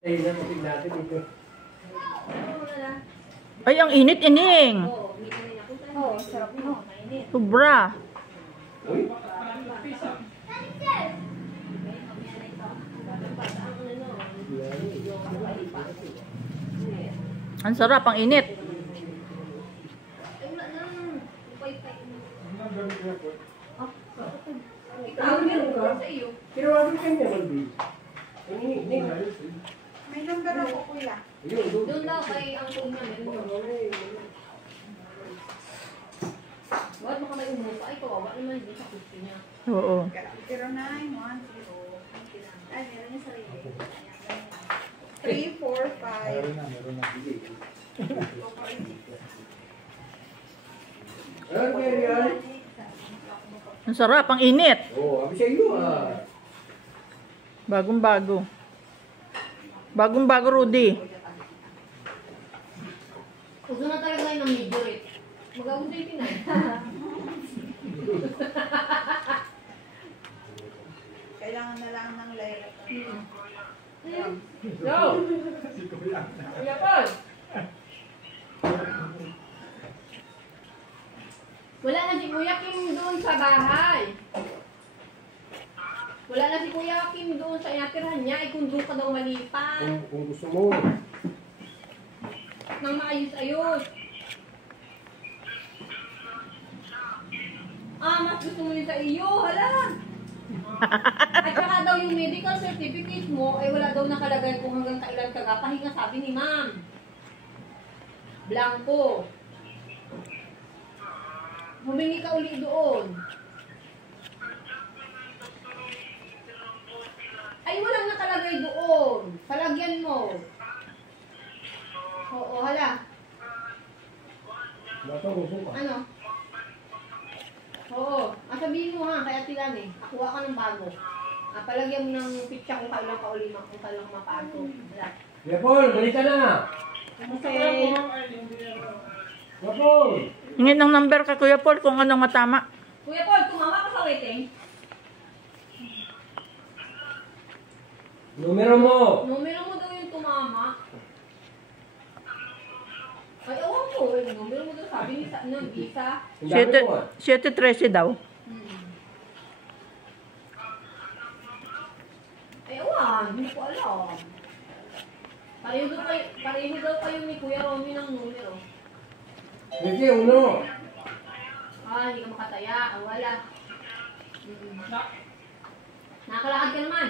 Ay, ang init, ining. Oo, sarap no. Mainit. Sobra. Ang sarap, ang init. May number ako, kuya. Doon daw kay ang phone niya. Bakit mo ka may umupa? Ay, kawawa naman din sa kusto niya. Oo. 0910. Ay, meron niya sarili. 3, 4, 5. Ang sarap, ang init. Oh, abi sa iyo ah. Bagong-bago. Bagong-bago, Rudy. Uso na talaga yun ng medyo rin. Mag-aunta yung Pinay. Kailangan na lang ng layer. Go! Kuya Paul! Wala na si Kuya Kim doon sa bahay. Wala na si Kuya Kim doon sa inatirahan niya. Ay kung doon ka daw malipan. Kung gusto mo. Nang maayos-ayos. Mas gusto mo yun sa iyo. Hala! At saka daw yung medical certificate mo, ay wala daw nakalagay kung hanggang kailan ka pahinga, sabi ni ma'am. Blanco. Humingi ka uli doon. Ay, walang nakalagay doon. Palagyan mo. Oo, hala. Ano? Oo. Sabihin mo ha, kaya tilan eh. Akuha ka ng bago. Palagyan mo ng pitsa kung kailan ka uli, kung kailan ka mapasok. Hala. Kuya Paul, balita na. Okay. Kuya Paul. Hingin ng number ka, Kuya Paul, kung anong matama. Kuya Paul, tumama ka sa waiting. Numero mo. Numero mo daw yung tumama. Ay, awan ko. Numero mo daw sabi ni Visa. 713 daw. Ay, awan. Hindi ko alam. Pareho daw kayo ni Kuya Romy ng numero. Sige, uno. Hindi ka makataya. Wala. Nakalakad ka naman.